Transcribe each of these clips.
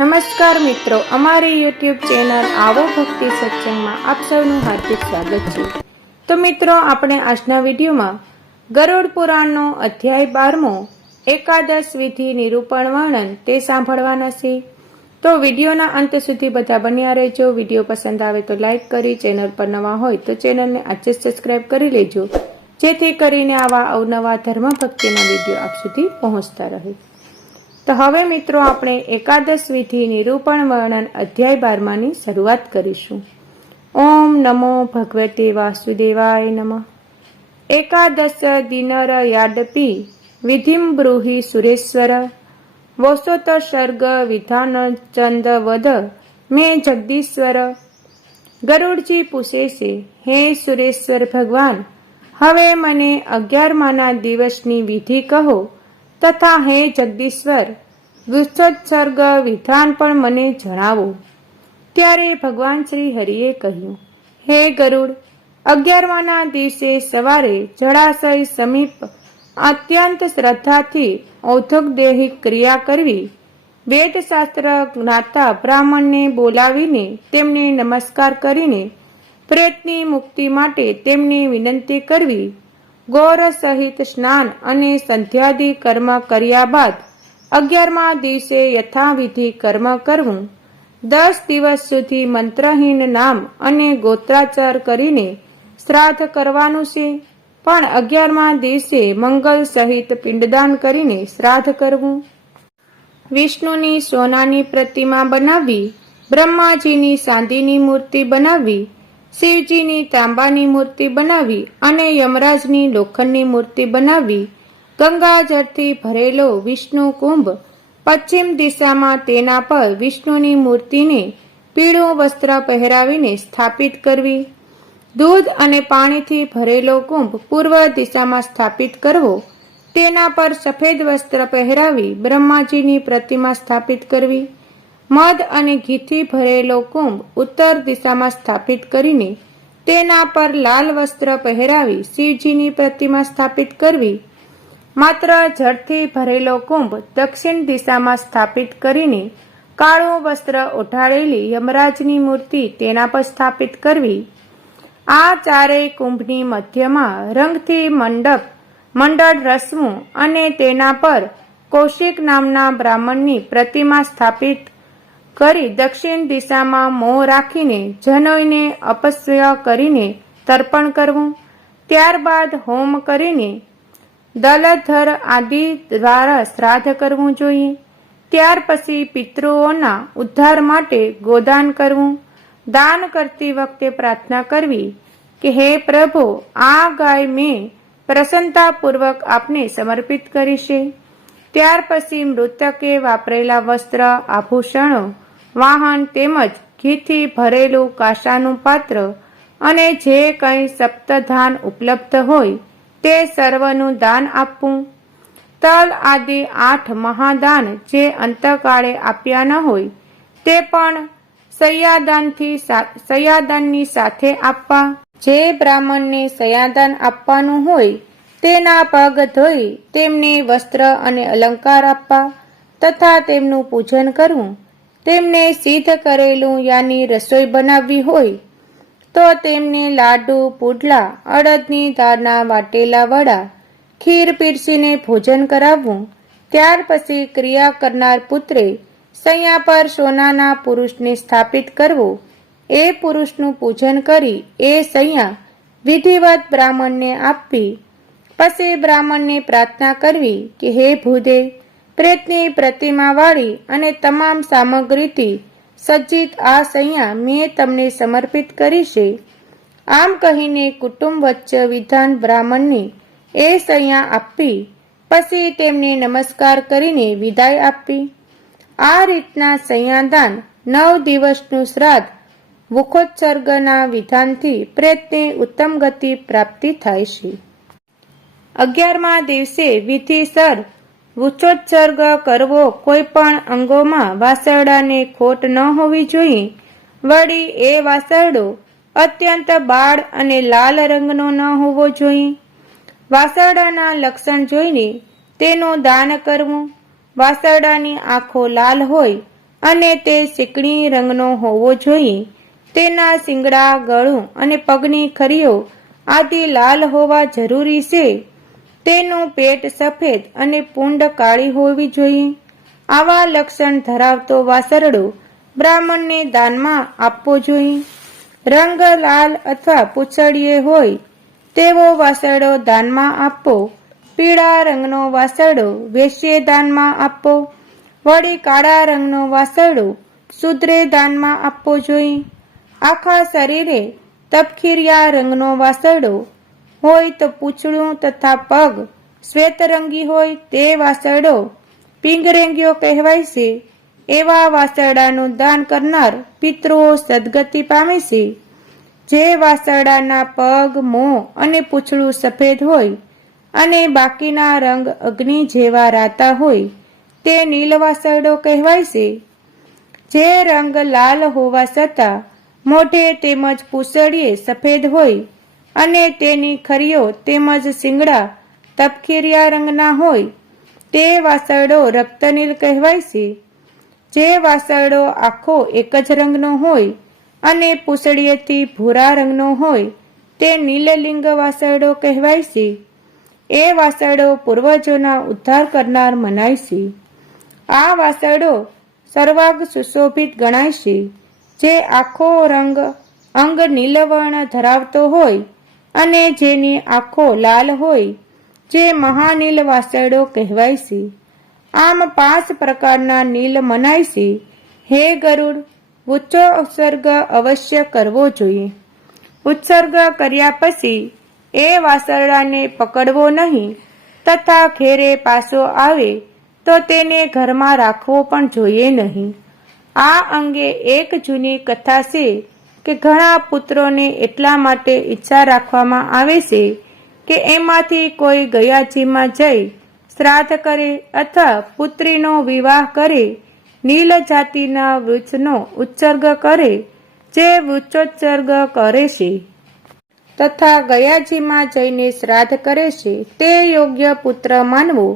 નમસ્કાર મિત્રો, અમારી યુટ્યુબ ચેનલ આવો ભક્તિ સત્સંગમાં આપ સૌનું હાર્દિક સ્વાગત છે। તો મિત્રો, આપણે આજના વિડીયોમાં ગરુડ પુરાણનો અધ્યાય 12મો એકાદશ વિધિ નિરૂપણ વર્ણન તે સાંભળવાના છે। તો વિડીયોના અંત સુધી બધા બન્યા રહેજો। વિડીયો પસંદ આવે તો લાઈક કરી, ચેનલ પર નવા હોય તો ચેનલને આજે સબસ્ક્રાઈબ કરી લેજો, જેથી કરીને આવા અવનવા ધર્મ ભક્તિના વિડીયો આપ સુધી પહોંચતા રહે। તો હવે મિત્રો, આપણે એકાદશ વિધિ નિરૂપણ વર્ણન અધ્યાય 12ની શરૂઆત કરીશું। ઓમ નમો ભગવતે વાસુદેવાય નમઃ। એકાદશ દિનર યાદપી વિધિમ બ્રૂહિ સુરેશ્વર વોસોત સર્ગ વિધાન ચંદ વદ મેં જગદીશ્વર। ગરુડજી પૂછે છે, હે સુરેશ્વર ભગવાન, હવે મને 11માના દિવસની વિધિ કહો તથા હે જગદીશ્વર, વૃષોત્સર્ગ વિધાન પણ મને જણાવો। ત્યારે ભગવાન શ્રી હરિએ કહ્યું, હે ગરુડ, 11માના દિવસે સવારે જળાશય સમીપ અત્યંત શ્રદ્ધાથી ઔદ્યોગદેહિક ક્રિયા કરવી, વેદશાસ્ત્ર જ્ઞાતા બ્રાહ્મણને બોલાવીને તેમને નમસ્કાર કરીને પ્રેતની મુક્તિ માટે તેમને વિનંતી કરવી, ગૌર સહિત સ્નાન અને સંધ્યાદિ કર્મ કર્યા બાદ 11મા દિવસે યથાવિધિ કર્મ કરવું, 10 દિવસ સુધી મંત્રહીન નામ અને ગોત્રાચાર કરીને શ્રાદ્ધ કરવાનું છે, પણ 11મા દિવસે મંગલ સહિત પિંડદાન કરીને શ્રાદ્ધ કરવું। વિષ્ણુની સોનાની પ્રતિમા બનાવવી, બ્રહ્માજીની ચાંદીની મૂર્તિ બનાવવી, શિવજીની તાંબાની મૂર્તિ બનાવવી અને યમરાજની લોખંડની મૂર્તિ બનાવવી, ગંગાજળથી ભરેલો વિષ્ણુ કુંભ પશ્ચિમ દિશામાં તેના પર વિષ્ણુની મૂર્તિને પીળું વસ્ત્ર પહેરાવીને સ્થાપિત કરવી, દૂધ અને પાણીથી ભરેલો કુંભ પૂર્વ દિશામાં સ્થાપિત કરવો, તેના પર સફેદ વસ્ત્ર પહેરાવી બ્રહ્માજીની પ્રતિમા સ્થાપિત કરવી, મધ અને ઘીથી ભરેલો કુંભ ઉત્તર દિશામાં સ્થાપિત કરીને તેના પર લાલ વસ્ત્ર પહેરાવી શિવજીની પ્રતિમા સ્થાપિત કરવી, માત્ર જળથી ભરેલો કુંભ દક્ષિણ દિશામાં સ્થાપિત કરીને કાળું વસ્ત્ર ઓઢાડેલી યમરાજની મૂર્તિ તેના પર સ્થાપિત કરવી। આ ચારેય કુંભની મધ્યમાં રંગથી મંડળ રચવું અને તેના પર કૌશિક નામના બ્રાહ્મણની પ્રતિમા સ્થાપિત કરી દક્ષિણ દિશામાં મોં રાખીને જનોઈને અપસ્ય કરીને તર્પણ કરવું, ત્યારબાદ હોમ કરીને દલધર આદિ દ્વારા શ્રાદ્ધ કરવું જોઈએ। ત્યાર પછી પિતૃઓના ઉદ્ધાર માટે ગોદાન કરવું, દાન કરતી વખતે પ્રાર્થના કરવી કે હે પ્રભુ, આ ગાય મેં પ્રસન્નતાપૂર્વક આપને સમર્પિત કરી છે। ત્યાર પછી મૃતકે વાપરેલા વસ્ત્ર, આભૂષણો, વાહન તેમજ ઘીથી ભરેલું કાંસાનું પાત્ર અને જે કંઈ સપ્તધાન ઉપલબ્ધ હોય તે સર્વનું દાન આપવું। તલ આદિ 8 મહાદાન જે અંતકાળે આપ્યા ન હોય તે પણ સયાદાનની સાથે આપવા। જે બ્રાહ્મણને સયાદાન આપવાનું હોય તેના પગ ધોઈ તેમને વસ્ત્ર અને અલંકાર આપવા તથા તેમનું પૂજન કરવું। તેમને સિદ્ધ કરેલું યાની રસોઈ બનાવવી હોય તો તેમને લાડુ, પુડલા, અડદની દાળના વાટેલા વડા, ખીર પીરસીને ભોજન કરાવવું। ત્યાર પછી ક્રિયા કરનાર પુત્રે સૈયા પર સોનાના પુરુષને સ્થાપિત કરવો, એ પુરુષનું પૂજન કરી એ સૈયા વિધિવત બ્રાહ્મણને આપવી। પછી બ્રાહ્મણને પ્રાર્થના કરવી કે હે ભૂદેવ, પ્રેતની પ્રતિમા વાળી અને તમામ સામગ્રીથી સજ્જિત આ સૈયા મેં તમને સમર્પિત કરી છે। આમ કહીને કુટુંબ વચ્ચે વિધાન બ્રાહ્મણને એ સૈયા આપવી, પછી તેમને નમસ્કાર કરીને વિદાય આપવી। આ રીતના સૈયાદાન 9 દિવસનું શ્રાદ્ધ મુખોત્સર્ગના વિધાનથી પ્રેતને ઉત્તમ ગતિ પ્રાપ્તિ થાય છે। 11મા દિવસે વિધિસર વૃક્ષોત્સર્ગ કરવો, કોઈ પણ અંગોમાં વાસરડાને ખોટ ન હોવી જોઈએ। વળી એ વાસરડો અત્યંત બાળ અને લાલ રંગનો ન હોવો જોઈએ। વાસરડાના લક્ષણ જોઈને તેનું દાન કરવું। વાસરડાની આંખો લાલ હોય અને તે શીકણી રંગનો હોવો જોઈએ. તેના શિંગડા, ગળું અને પગની ખરીઓ આદિ લાલ હોવા જરૂરી છે. તેનું પેટ સફેદ અને પૂંડ કાળી હોવી જોઈએ. આવા લક્ષણ ધરાવતો વાસરડો બ્રાહ્મણને દાનમાં આપવો જોઈએ. રંગ લાલ અથવા પૂંછડીએ હોય તેવો વાસરડો દાનમાં આપવો. પીળા રંગનો વાસરડો વેશ્યે દાનમાં આપવો. વળી કાળા રંગનો વાસરડો શૂદ્રે દાનમાં આપવો જોઈએ. આખા શરીરે તપખીરિયા રંગનો વાસરડો હોય તો પૂંછડું તથા પગ શ્વેતરંગી હોય તે વાસરડો પિંગરેંગીઓ કહેવાય છે. એવા વાસરડાનું દાન કરનાર પિતૃઓ સદગતિ પામે છે. જે વાસરડાના પગ, મોં અને પૂંછડું સફેદ હોય અને બાકીના રંગ અગ્નિ જેવા રાતા હોય તે નીલ વાસરડો કહેવાય છે. જે રંગ લાલ હોવા છતાં મોઢે તેમજ પૂંછડીએ સફેદ હોય અને તેની ખરીઓ તેમજ શિંગડા તપખીરિયા રંગના હોય તે વાસરડો રક્તનીલ કહેવાય છે. જે વાસરડો આખો એક જ રંગનો હોય અને પૂંછડીએથી ભૂરા રંગનો હોય તે નીલલિંગ વાસરડો કહેવાય છે. એ વાસરડો પૂર્વજોના ઉદ્ધાર કરનાર મનાય છે. આ વાસરડો સર્વાંગ સુશોભિત ગણાય છે. જે આખો અંગ નીલવર્ણ ધરાવતો હોય અને જેની આંખો લાલ હોય જે મહાનીલ વાસરડો કહેવાય છે. આમ 5 પ્રકારના નીલ મનાય છે. હે ગરુડ, ઊંચો ઉત્સર્ગ અવશ્ય કરવો જોઈએ. ઉત્સર્ગ કર્યા પછી એ વાસરડાને પકડવો નહીં તથા ઘેરે પાછો આવે તો તેને ઘરમાં રાખવો પણ જોઈએ નહીં. આ અંગે એક જૂની કથા છે કે ઘણા પુત્રોને એટલા માટે ઈચ્છા રાખવામાં આવે છે કે એમાંથી કોઈ ગયાજીમાં જઈ શ્રાદ્ધ કરે અથવા પુત્રીનો વિવાહ કરે, નીલ જાતિના વૃક્ષનો ઉત્સર્ગ કરે. જે વૃક્ષોત્સર્ગ કરે છે તથા ગયાજીમાં જઈને શ્રાદ્ધ કરે છે તે યોગ્ય પુત્ર માનવો.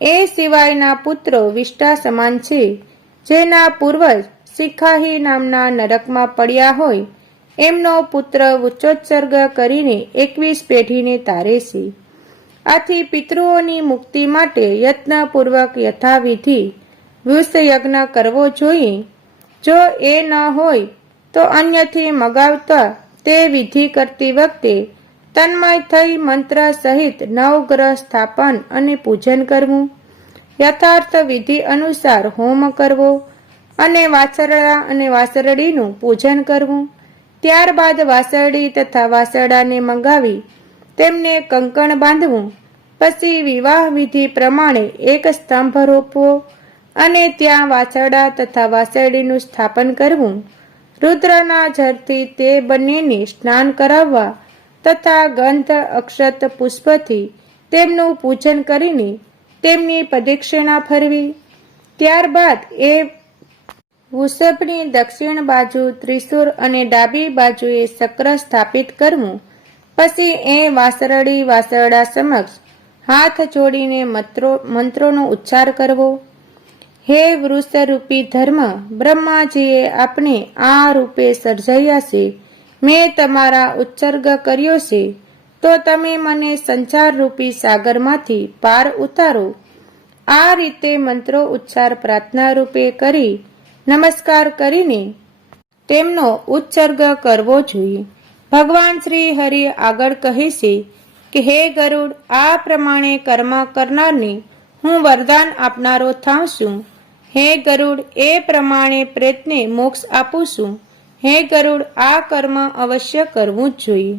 એ સિવાયના પુત્રો વિષ્ટા સમાન છે. જેના પૂર્વજ શિખાહી નામના નરકમાં પડ્યા હોય એમનો પુત્ર વૃક્ષોત્સર્ગ કરીને 21 પેઢીને તારે છે. આથી પિતૃઓની મુક્તિ માટે યત્નપૂર્વક યથાવિધિ વૃષયજ્ઞ કરવો જોઈએ. જો એ ન હોય તો અન્યથી મગાવતા તે વિધિ કરતી વખતે તન્મય થઈ મંત્ર સહિત નવગ્રહ સ્થાપન અને પૂજન કરવું. યથાર્થ વિધિ અનુસાર હોમ કરવો અને વાસરડા અને વાસરડીનું પૂજન કરવું. ત્યારબાદ વાસરડી તથા વાસરડાને મંગાવી તેમને કંકણ બાંધવું. પછી વિવાહ વિધિ પ્રમાણે એક સ્તંભ રોપવો અને ત્યાં વાસરડા તથા વાસરડીનું સ્થાપન કરવું. રુદ્રના જળથી તે બંનેને સ્નાન કરાવવા તથા ગંધ અક્ષત પુષ્પથી તેમનું પૂજન કરીને તેમની પ્રદક્ષિણા ફરવી. ત્યારબાદ એ વૃષભની દક્ષિણ બાજુ ત્રિશૂળ અને ડાબી બાજુએ ચક્ર સ્થાપિત કરવું. પછી એ વાસરડી વાસરડા સમક્ષ હાથ જોડીને મંત્રોનો ઉચ્ચાર કરવો. હે વૃષરૂપી ધર્મ, બ્રહ્માજીએ આપને આ રૂપે સર્જાયા છે. મેં તમારા ઉત્સર્ગ કર્યો છે તો તમે મને સંસારરૂપી સાગરમાંથી પાર ઉતારો. આ રીતે મંત્રો ઉચ્ચાર પ્રાર્થના રૂપે કરી નમસ્કાર કરીને તેમનો ઉત્સર્ગ કરવો જોઈએ. ભગવાન શ્રી હરિ આગળ કહે છે કે હે ગરુડ, આ પ્રમાણે કર્મ કરનારને હું વરદાન આપનારો થાઉં છું. હે ગરુડ, એ પ્રમાણે પ્રેતને મોક્ષ આપું છું. હે ગરુડ, આ કર્મ અવશ્ય કરવું જ જોઈએ.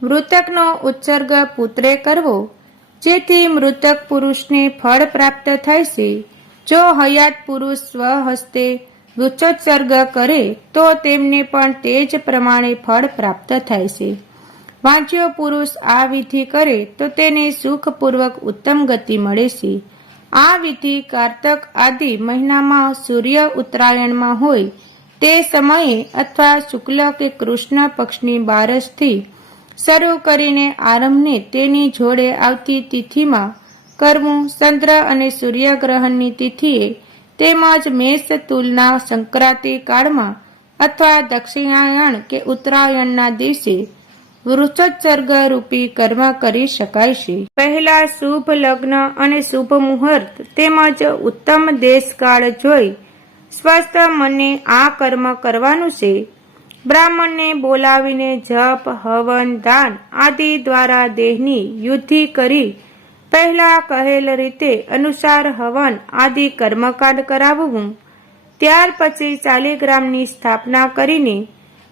મૃતકનો ઉત્સર્ગ પુત્રે કરવો જેથી મૃતક પુરુષને ફળ પ્રાપ્ત થાય છે. જો હયાત પુરુષ સ્વહસ્તે વૃક્ષોત્સર્ગ કરે તો તેમને પણ તે જ પ્રમાણે ફળ પ્રાપ્ત થાય છે. વાંચ્યો પુરુષ આ વિધિ કરે તો તેને સુખપૂર્વક ઉત્તમ ગતિ મળે છે. આ વિધિ કારતક આદિ મહિનામાં સૂર્ય ઉત્તરાયણમાં હોય તે સમયે અથવા શુક્લ કે કૃષ્ણ પક્ષની બારસથી શરૂ કરીને આરંભને તેની જોડે આવતી તિથિમાં કરવું ચંદ્ર અને સૂર્યગ્રહણની તિથિએ તેમજ મેષ તુલના સંક્રાંતિ કાળમાં અથવા દક્ષિણાયણ કે ઉત્તરાયણના દિવસે વૃક્ષોત્સર્ગ રૂપી કર્મ કરી શકાય છે. પહેલા શુભ લગ્ન અને શુભ મુહૂર્ત તેમજ ઉત્તમ દેશકાળ જોઈ સ્વસ્થ મને આ કર્મ કરવાનું છે. બ્રાહ્મણને બોલાવીને જપ હવન દાન આદિ દ્વારા દેહની યુદ્ધિ કરી પહેલા કહેલ રીતે અનુસાર હવન આદિ કર્મકાંડ કરાવવું. ત્યાર પછી શાલિગ્રામની સ્થાપના કરીને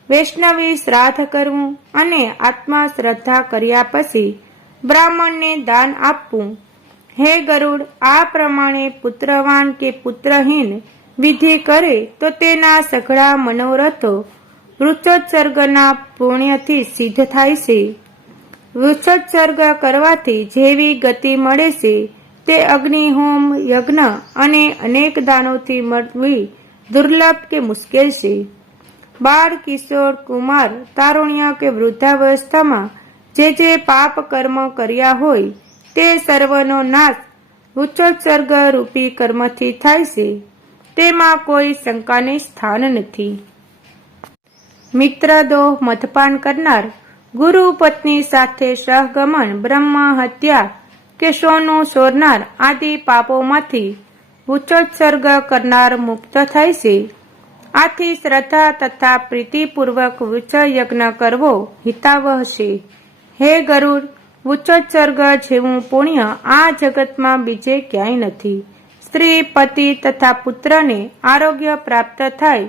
વૈષ્ણવી શ્રાદ્ધ કરવું અને આત્મા શ્રદ્ધા કર્યા પછી બ્રાહ્મણને દાન આપવું. હે ગરુડ, આ પ્રમાણે પુત્રવાન કે પુત્રહીન વિધિ કરે તો તેના સઘળા મનોરથો વૃક્ષોત્સર્ગના પુણ્યથી સિદ્ધ થાય છે. વૃક્ષોત્સર્ગ કરવાથી જેવી ગતિ મળે છે તે અગ્નિહોમ યજ્ઞ અને અનેક દાનોથી મળવી દુર્લભ કે મુશ્કેલ છે. બાળ કિશોર કુમાર તારુણ્ય કે વૃદ્ધાવસ્થામાં જે પાપ કર્મ કર્યા હોય તે સર્વનો નાશ વૃક્ષોત્સર્ગ રૂપી કર્મથી થાય છે. તેમાં કોઈ શંકાને સ્થાન નથી. મિત્રદોહ મદપાન કરનાર, ગુરુ પત્ની સાથે સહગમન, બ્રહ્મ હત્યા કે સોનું ચોરનાર આદિ પાપોમાંથી વૃક્ષોત્સર્ગ કરનાર મુક્ત થાય છે. આથી શ્રદ્ધા તથા પ્રીતિપૂર્વક વૃક્ષ યજ્ઞ કરવો હિતાવહ છે. હે ગરુડ, વૃક્ષોત્સર્ગ જેવું પુણ્ય આ જગતમાં બીજે ક્યાંય નથી. સ્ત્રી પતિ તથા પુત્રને આરોગ્ય પ્રાપ્ત થાય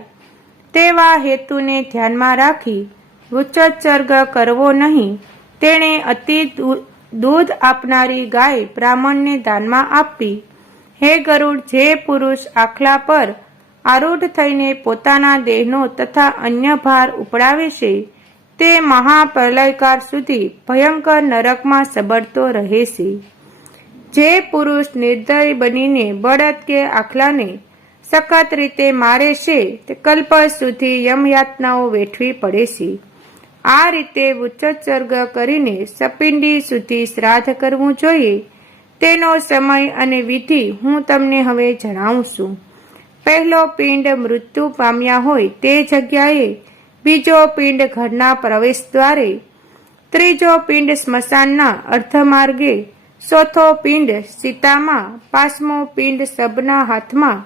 તેવા હેતુને ધ્યાનમાં રાખી વૃક્ષોત્સર્ગ કરવો નહીં. તેણે અતિ દૂધ આપનારી ગાય બ્રાહ્મણને દાનમાં આપવી. હે ગરુડ, જે પુરુષ આખલા પર આરૂઢ થઈને પોતાના દેહનો તથા અન્ય ભાર ઉપડાવે છે તે મહાપ્રલયકાળ સુધી ભયંકર નરકમાં સબડતો રહે છે. જે પુરુષ નિર્દય બનીને બળદ કે આખલાને સખત રીતે મારે છે તે કલ્પ સુધી યમયાતનાઓ વેઠવી પડે છે. આ રીતે વૃક્ષોત્સર્ગ કરીને સપિંડી સુધી શ્રાદ્ધ કરવું જોઈએ. તેનો સમય અને વિધિ હું તમને હવે જણાવું છું. પહેલો પિંડ મૃત્યુ પામ્યા હોય તે જગ્યાએ, બીજો પિંડ ઘરના પ્રવેશ દ્વારે, ત્રીજો પિંડ સ્મશાનના અર્ધમાર્ગે, ચોથો પિંડ સીતામાં, પાંચમો પિંડ શબના હાથમાં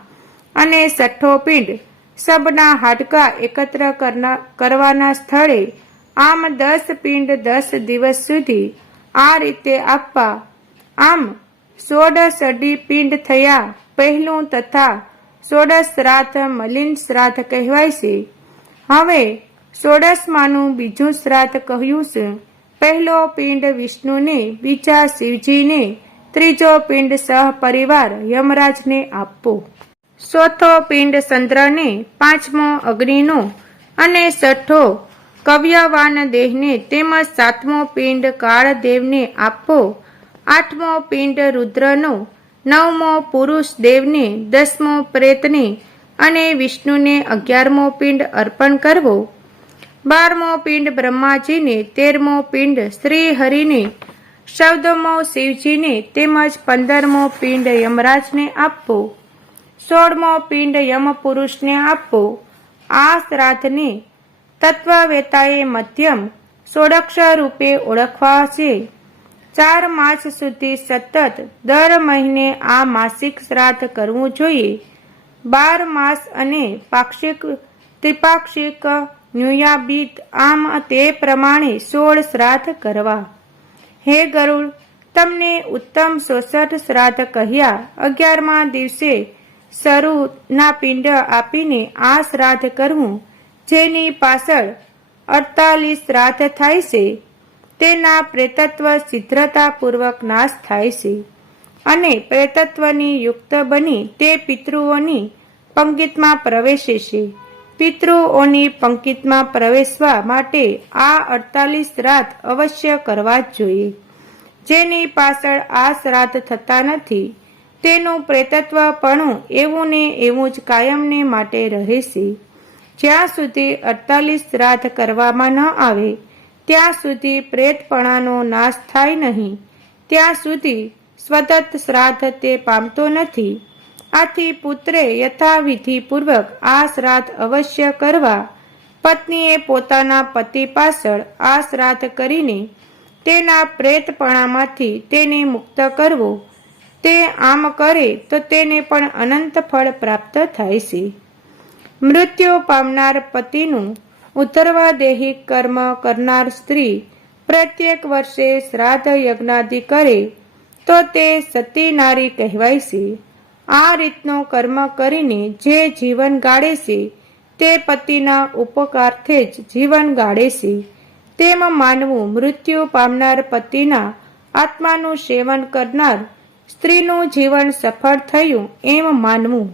અને છઠ્ઠો પિંડ શબના હાડકા એકત્ર કરવાના સ્થળે. આમ 10 પિંડ 10 દિવસ સુધી આ રીતે આપવા. આમ 16 પિંડ થયા. પહેલું તથા 16 શ્રાદ્ધ મલિન શ્રાદ્ધ કહેવાય છે. હવે 16માનું બીજું શ્રાદ્ધ કહ્યું છે. પહેલો પિંડ વિષ્ણુને, બીજા શિવજીને, ત્રીજો પિંડ સહપરિવાર યમરાજને આપવો. ચોથો પિંડ ચંદ્રને, પાંચમો અગ્નિનો અને છઠ્ઠો કવ્યવાન દેહને તેમજ સાતમો પિંડ કાળદેવને આપવો. આઠમો પિંડ રુદ્રનો, નવમો પુરુષ દેવને, 10મો પ્રેતને અને વિષ્ણુને 11મો પિંડ અર્પણ કરવો. 12મો પિંડ બ્રહ્માજીને, 13મો પિંડ શ્રી હરિને, 14મો શિવજીને તેમજ 15મો પિંડ યમરાજને આપવો. 16મો પિંડ યમપુરુષને આપવો. આ શ્રાદ્ધને તત્વવેતાએ મધ્યમ ષોડક્ષ રૂપે ઓળખવા છે. 4 માસ સુધી સતત દર મહિને આ માસિક શ્રાદ્ધ કરવું જોઈએ. 12 માસ અને પાક્ષિક ત્રિપાક્ષિક ન્યુયાબીત આમ તે પ્રમાણે 16 શ્રાદ્ધ કરવા. હે ગરુડ, તમને ઉત્તમ 66 શ્રાદ્ધ કહ્યા. 11મા દિવસે શરૂના પિંડ આપીને આ શ્રાદ્ધ કરવું. જેની પાછળ 48 શ્રાદ્ધ થાય છે તેના પ્રેતત્વ શીઘ્રતાપૂર્વક નાશ થાય છે અને પ્રેતત્વની યુક્ત બની તે પિતૃઓની પંક્તિમાં પ્રવેશે છે. પિતૃઓની પંક્તિમાં પ્રવેશવા માટે આ 48 શ્રાદ્ધ અવશ્ય કરવા જ જોઈએ. જેની પાછળ આ શ્રાદ્ધ થતા નથી તેનું પ્રેતત્વપણું એવું ને એવું જ કાયમને માટે રહે છે. જ્યાં સુધી 48 શ્રાદ્ધ કરવામાં ન આવે ત્યાં સુધી પ્રેતપણાનો નાશ થાય નહીં. ત્યાં સુધી સ્વદત્ત શ્રાદ્ધ તે પામતો નથી. આથી પુત્રે યથાવિધિપૂર્વક આ શ્રાદ્ધ અવશ્ય કરવા. પત્નીએ પોતાના પતિ પાછળ આ શ્રાદ્ધ કરીને તેના પ્રેતપણામાંથી તેને મુક્ત કરવો. તે આમ કરે તો તેને પણ અનંત ફળ પ્રાપ્ત થાય છે. મૃત્યુ પામનાર પતિનું ઉત્તરવાદેહિક કર્મ કરનાર સ્ત્રી પ્રત્યેક વર્ષે શ્રાદ્ધ યજ્ઞાદિ કરે તો તે સતી નારી કહેવાય છે. આ રીતનો કર્મ કરીને જે જીવન ગાળે છે તે પતિના ઉપકારથી જ જીવન ગાળે છે તેમ માનવું. મૃત્યુ પામનાર પતિના આત્માનું સેવન કરનાર સ્ત્રીનું જીવન સફળ થયું એમ માનવું.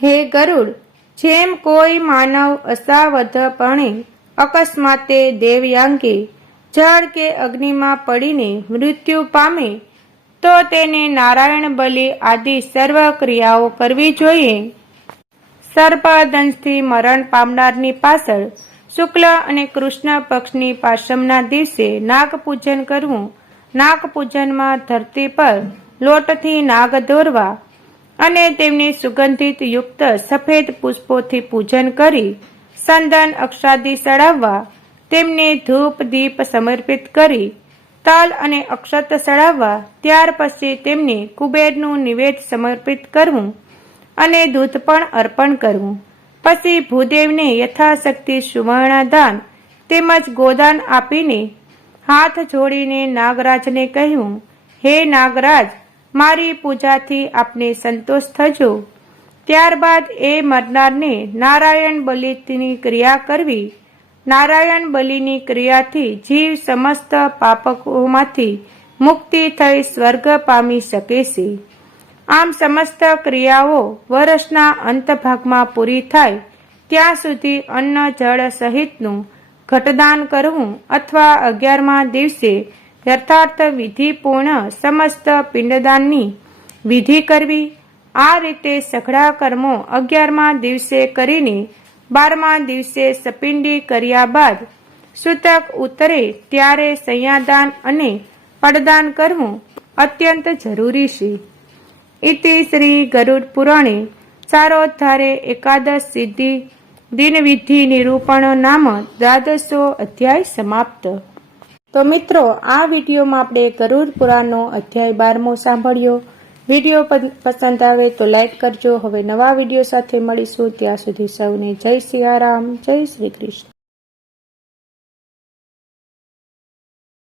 હે ગરુડ, જેમ કોઈ માનવ અસાવધપણે અકસ્માતે દેવયાંગે જળ કે અગ્નિમાં પડીને મૃત્યુ પામે તો તેને નારાયણ બલિ આદિ સર્વ ક્રિયાઓ કરવી જોઈએ. સર્પદંશથી મરણ પામનારની પાછળ શુક્લ અને કૃષ્ણ પક્ષની પાસમના દિવસે નાગપૂજન કરવું. નાગપૂજનમાં ધરતી પર લોટથી નાગ દોરવા અને તેમની સુગંધિત યુક્ત સફેદ પુષ્પોથી પૂજન કરી ચંદન અક્ષાદિ ચડાવવા. તેમને ધૂપ દીપ સમર્પિત કરી તલ અને અક્ષત ચડાવવા. ત્યાર પછી તેમને કુબેરનું નિવેદ સમર્પિત કરવું અને દૂધ પણ અર્પણ કરવું. પછી ભૂદેવને યથાશક્તિ સુવર્ણદાન તેમજ ગોદાન આપીને હાથ જોડીને નાગરાજને કહ્યું, હે નાગરાજ, મારી પૂજાથી આપને સંતોષ થજો. ત્યારબાદ એ મરનારને નારાયણ બલિની ક્રિયા કરવી. નારાયણ બલિની ક્રિયાથી જીવ સમસ્ત પાપકોમાંથી મુક્તિ થઈ સ્વર્ગ પામી શકે છે. આમ સમસ્ત ક્રિયાઓ વર્ષના અંત ભાગમાં પૂરી થાય ત્યાં સુધી અન્ન જળ સહિતનું ઘટદાન કરવું અથવા 11મા દિવસે યથાર્થ વિધિપૂર્ણ સમસ્ત પિંડદાનની વિધિ કરવી. આ રીતે સઘળા કર્મો 11મા દિવસે કરીને 12મા દિવસે સપિંડી કર્યા બાદ સૂતક ઉતરે ત્યારે સંયાદાન અને પડદાન કરવું અત્યંત જરૂરી છે. ઇતિ શ્રી ગરુડ પુરાણે ચારોદ્ધારે એકાદશ સિદ્ધિ દિનવિધિ નિરૂપણ નામ 12મો અધ્યાય સમાપ્ત. તો મિત્રો, આ વિડીયોમાં આપણે ગરુડ પુરાણનો અધ્યાય 12મો સાંભળ્યો. વિડીયો પસંદ આવે તો લાઈક કરજો. હવે નવા વિડીયો સાથે મળીશું. ત્યાં સુધી સૌને જય સિયારામ, જય શ્રી કૃષ્ણ.